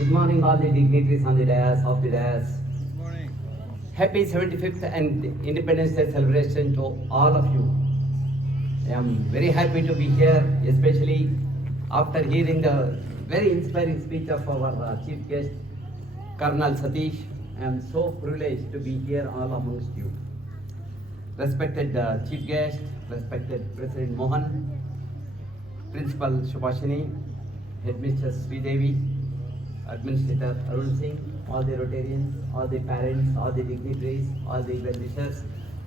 Good morning, all the dignitaries on the dais, of the dais. Good morning. Happy 75th and Independence Day celebration to all of you. I am very happy to be here, especially after hearing the very inspiring speech of our chief guest, Colonel Satish. I am so privileged to be here all amongst you. Respected chief guest, respected President Mohan, Principal Shubhashini, Headmistress Sridevi, Administrator Arun Singh, all the Rotarians, all the parents, all the dignitaries, all the well-wishers,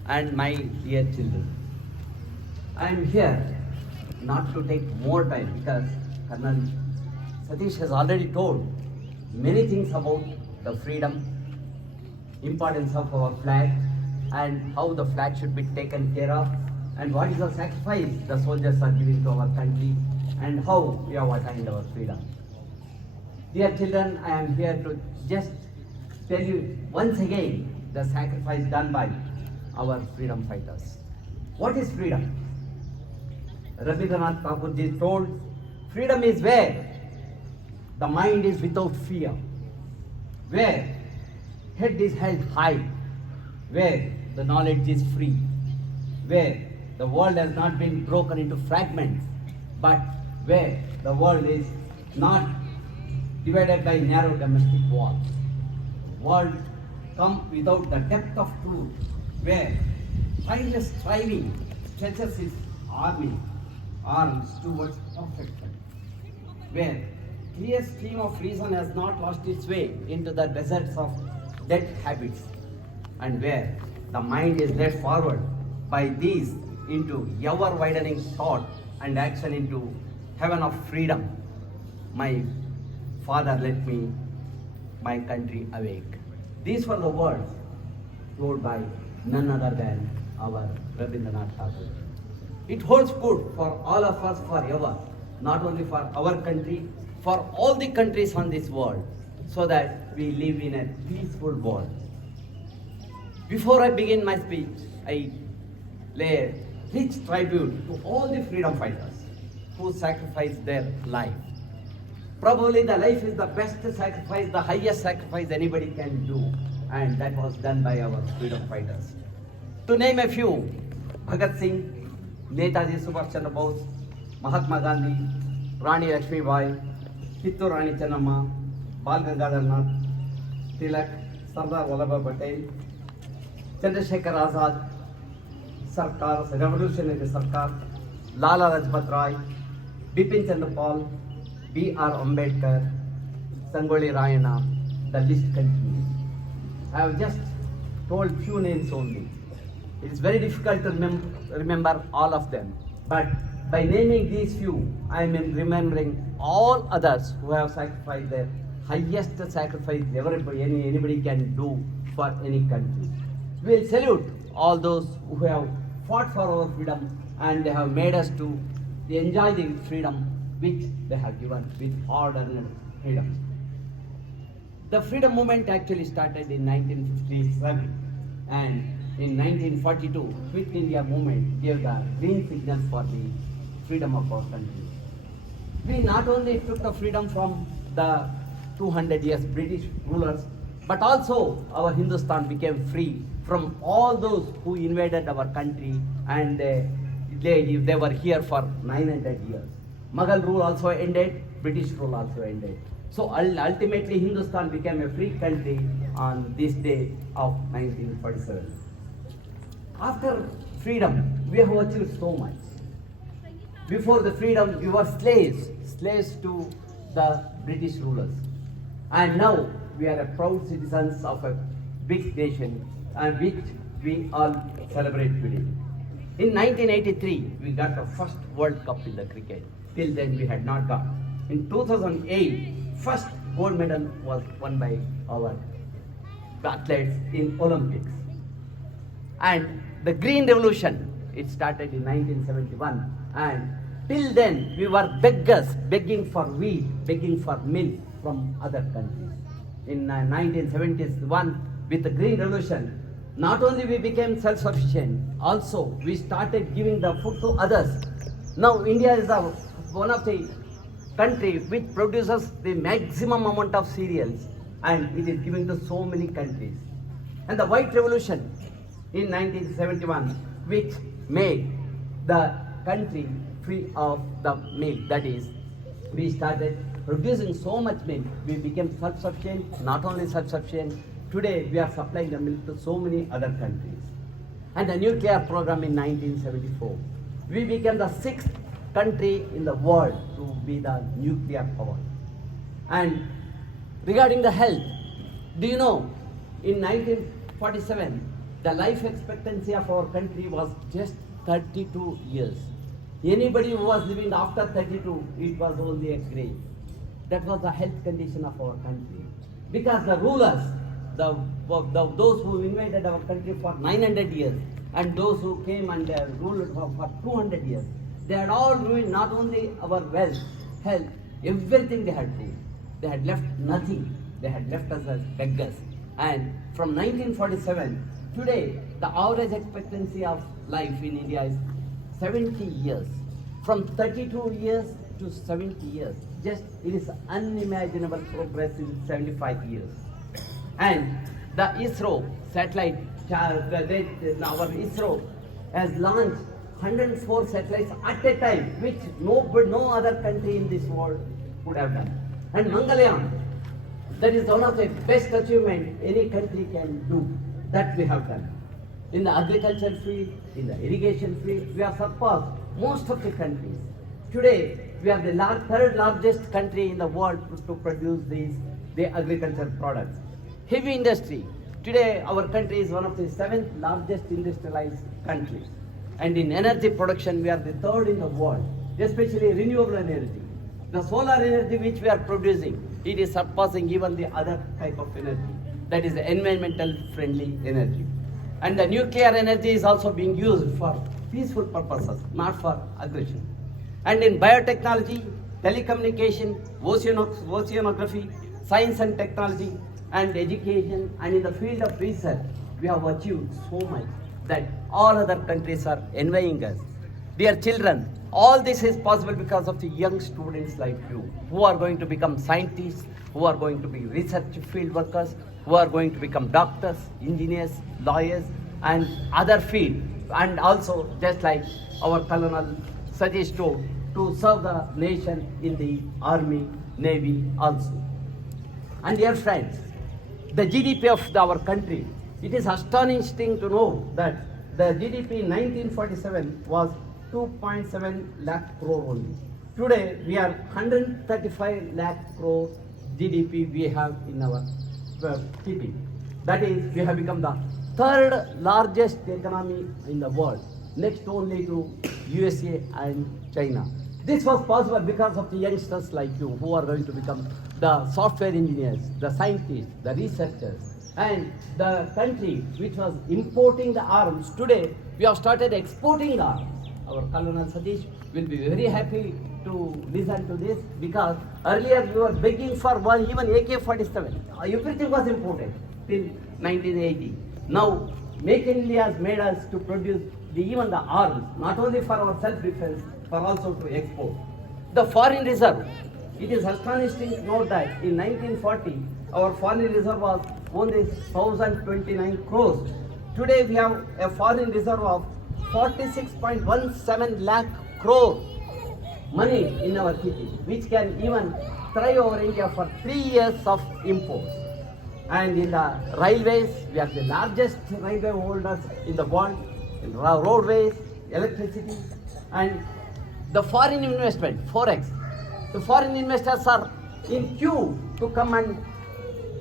and my dear children. I am here not to take more time because Colonel Satish has already told many things about the freedom, importance of our flag, and how the flag should be taken care of, and what is the sacrifice the soldiers are giving to our country, and how we have attained our freedom. Dear children, I am here to just tell you once again the sacrifice done by our freedom fighters. What is freedom? Rabindranath Tagore ji told, freedom is where the mind is without fear, where head is held high, where the knowledge is free, where the world has not been broken into fragments, but where the world is not divided by narrow domestic walls. World come without the depth of truth, where tireless striving stretches its arms towards perfection, where clear stream of reason has not lost its way into the deserts of dead habits, and where the mind is led forward by these into ever widening thought and action into heaven of freedom. My Father, let me, my country awake. These were the words told by none other than our Rabindranath Tagore. It holds good for all of us forever, not only for our country, for all the countries on this world, so that we live in a peaceful world. Before I begin my speech, I lay rich tribute to all the freedom fighters who sacrificed their life. Probably the life is the best sacrifice, the highest sacrifice anybody can do, and that was done by our freedom fighters. To name a few, Bhagat Singh, Netaji Subhash Chandra Bose, Mahatma Gandhi, Rani Lakshmi Bai, Kittur Rani Channamma, Bal Gangadhar Nath, Tilak, Sardar Vallabhbhai Patel, Chandrasekhar Azad, Sarkar, Revolutionary Sarkar, Lala Lajpat Rai, Bipin Chandra Pal, B.R. Ambedkar, Sangoli Rayana, the list continues. I have just told few names only. It is very difficult to remember all of them. But by naming these few, I am remembering all others who have sacrificed their highest sacrifice anybody can do for any country. We will salute all those who have fought for our freedom and they have made us to enjoy the freedom which they have given with hard-earned freedom. The freedom movement actually started in 1957, and in 1942, Quit India movement gave the green signal for the freedom of our country. We not only took the freedom from the 200 years British rulers, but also our Hindustan became free from all those who invaded our country, and they were here for 900 years. Mughal rule also ended, British rule also ended. So ultimately Hindustan became a free country on this day of 1947. After freedom, we have achieved so much. Before the freedom, we were slaves to the British rulers. And now we are a proud citizens of a big nation, and which we all celebrate today. In 1983, we got the first World Cup in the cricket. Till then, we had not got. In 2008, first gold medal was won by our athletes in Olympics. And the Green Revolution, it started in 1971. And till then, we were beggars, begging for wheat, begging for milk from other countries. In 1971, with the Green Revolution, not only we became self-sufficient, also we started giving the food to others. Now India is one of the country which produces the maximum amount of cereals, and it is given to so many countries. And the White Revolution in 1971, which made the country free of the milk. That is, we started producing so much milk, we became self-sufficient. Not only self-sufficient, today we are supplying the milk to so many other countries. And the nuclear program in 1974, we became the 6th country in the world to be the nuclear power. And regarding the health, do you know, in 1947, the life expectancy of our country was just 32 years. Anybody who was living after 32, it was only a grave. That was the health condition of our country. Because the rulers, those who invaded our country for 900 years, and those who came and ruled for 200 years, they had all ruined not only our wealth, health, everything they had ruined. They had left nothing. They had left us as beggars. And from 1947, today, the average expectancy of life in India is 70 years. From 32 years to 70 years. Just, it is unimaginable progress in 75 years. And the ISRO satellite, our ISRO has launched 104 satellites at a time, which no other country in this world could have done. And Mangalyaan, that is one of the best achievements any country can do, that we have done. In the agriculture field, in the irrigation field, we have surpassed most of the countries. Today, we are the third largest country in the world to produce the agriculture products. Heavy industry. Today, our country is one of the 7th largest industrialized countries. And in energy production, we are the 3rd in the world, especially renewable energy. The solar energy which we are producing, it is surpassing even the other type of energy. That is the environmental friendly energy. And the nuclear energy is also being used for peaceful purposes, not for aggression. And in biotechnology, telecommunication, oceanography, science and technology, and education, and in the field of research, we have achieved so much that all other countries are envying us. Dear children, all this is possible because of the young students like you, who are going to become scientists, who are going to be research field workers, who are going to become doctors, engineers, lawyers, and other fields. And also, just like our Colonel Satish told, to serve the nation in the army, navy also. And dear friends, the GDP of our country, it is astonishing to know that the GDP in 1947 was 2.7 lakh crore only. Today, we are 135 lakh crore GDP we have in our keeping. That is, we have become the 3rd largest economy in the world, next only to USA and China. This was possible because of the youngsters like you, who are going to become the software engineers, the scientists, the researchers. And the country which was importing the arms, today we have started exporting arms. Our Colonel Satish will be very happy to listen to this, because earlier we were begging for even AK-47. Everything was imported till 1980. Now, Make in India has made us to produce even the arms, not only for our self-defense, but also to export. The foreign reserve, it is astonishing to note that in 1940, our foreign reserve was only 1,029 crores. Today we have a foreign reserve of 46.17 lakh crore money in our city, which can even thrive over India for 3 years of imports. And in the railways, we are the largest railway holders in the world, in roadways, electricity, and the foreign investment, Forex. The foreign investors are in queue to come and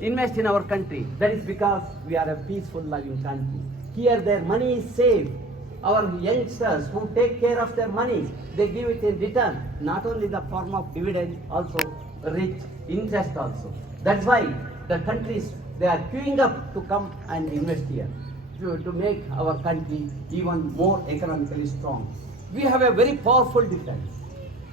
invest in our country. That is because we are a peaceful, loving country. Here their money is saved. Our youngsters who take care of their money, they give it in return, not only in the form of dividend, also rich interest also. That's why the countries, they are queuing up to come and invest here, to make our country even more economically strong. We have a very powerful defense.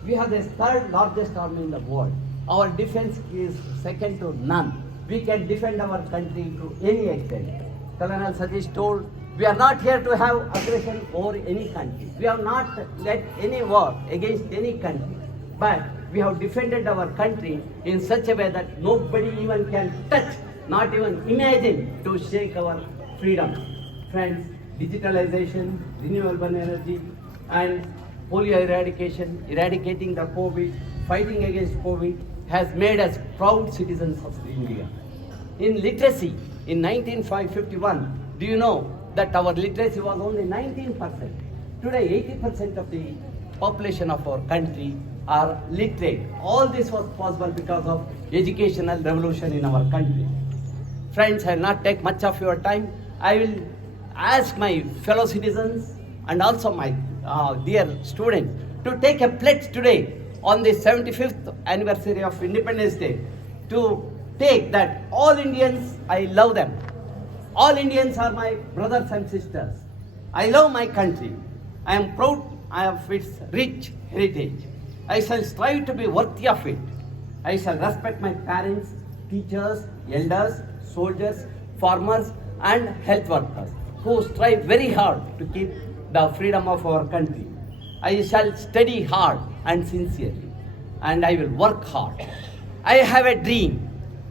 We have the 3rd largest army in the world. Our defense is second to none. We can defend our country to any extent. Colonel Satish told, we are not here to have aggression over any country. We have not led any war against any country. But we have defended our country in such a way that nobody even can touch, not even imagine to shake our freedom. Friends, digitalization, renewable energy, and polio eradication, eradicating the COVID, fighting against COVID, has made us proud citizens of India. In literacy, in 1951, do you know that our literacy was only 19%? Today, 80% of the population of our country are literate. All this was possible because of educational revolution in our country. Friends, I will not take much of your time. I will ask my fellow citizens and also my dear students to take a pledge today on the 75th anniversary of Independence Day to take that all Indians, I love them. All Indians are my brothers and sisters. I love my country. I am proud of its rich heritage. I shall strive to be worthy of it. I shall respect my parents, teachers, elders, soldiers, farmers, and health workers who strive very hard to keep the freedom of our country. I shall study hard and sincerely, and I will work hard. I have a dream.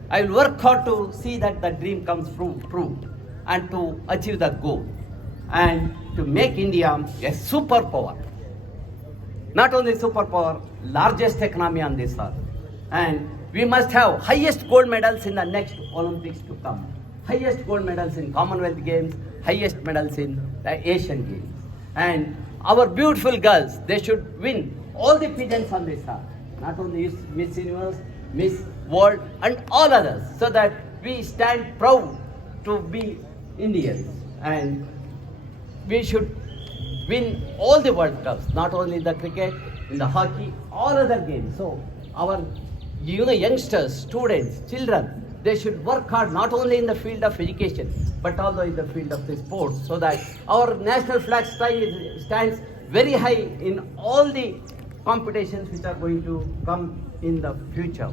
I will work hard to see that the dream comes true and to achieve the goal and to make India a superpower. Not only superpower, largest economy on this earth. And we must have highest gold medals in the next Olympics to come. Highest gold medals in Commonwealth Games, highest medals in the Asian Games. And our beautiful girls, they should win all the pageants on this earth. Not only Miss Universe, Miss World, and all others, so that we stand proud to be Indians. And we should win all the World Cups, not only in the cricket, in the hockey, all other games. So our youngsters, students, children, they should work hard not only in the field of education, but also in the field of the sports, so that our national flag stands very high in all the competitions which are going to come in the future.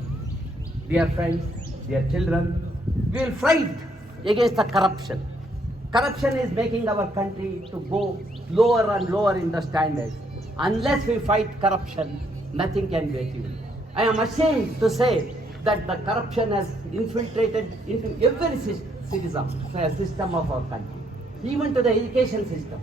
Dear friends, dear children, we will fight against the corruption. Corruption is making our country to go lower and lower in the standards. Unless we fight corruption, nothing can be achieved. I am ashamed to say that the corruption has infiltrated into every system of our country, even to the education system.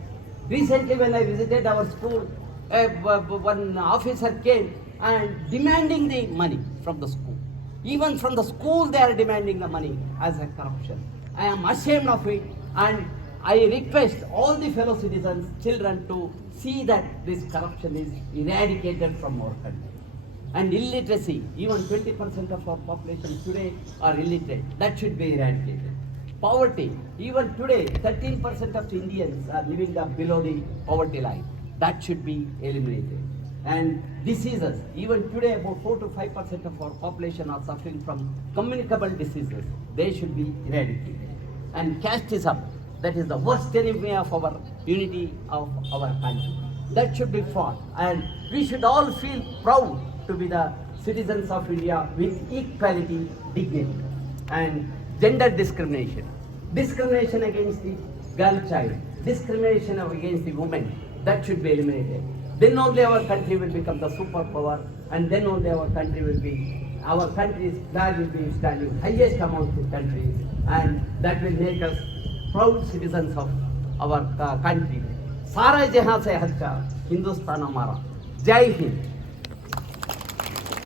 Recently, when I visited our school, one officer came and demanding the money from the school. Even from the school, they are demanding the money as a corruption. I am ashamed of it, and I request all the fellow citizens, children, to see that this corruption is eradicated from our country. And illiteracy, even 20% of our population today are illiterate. That should be eradicated. Poverty, even today, 13% of Indians are living below the poverty line. That should be eliminated. And diseases, even today about 4 to 5% of our population are suffering from communicable diseases. They should be eradicated. And casteism, that is the worst enemy of our unity of our country. That should be fought. And we should all feel proud to be the citizens of India with equality, dignity. And gender discrimination. Discrimination against the girl child. Discrimination against the woman. That should be eliminated. Then only our country will become the superpower, and then only our country's flag will be standing highest among the countries, and that will make us proud citizens of our country. सारा जहां से हल्का हिंदुस्तान हमारा. जय हिंद.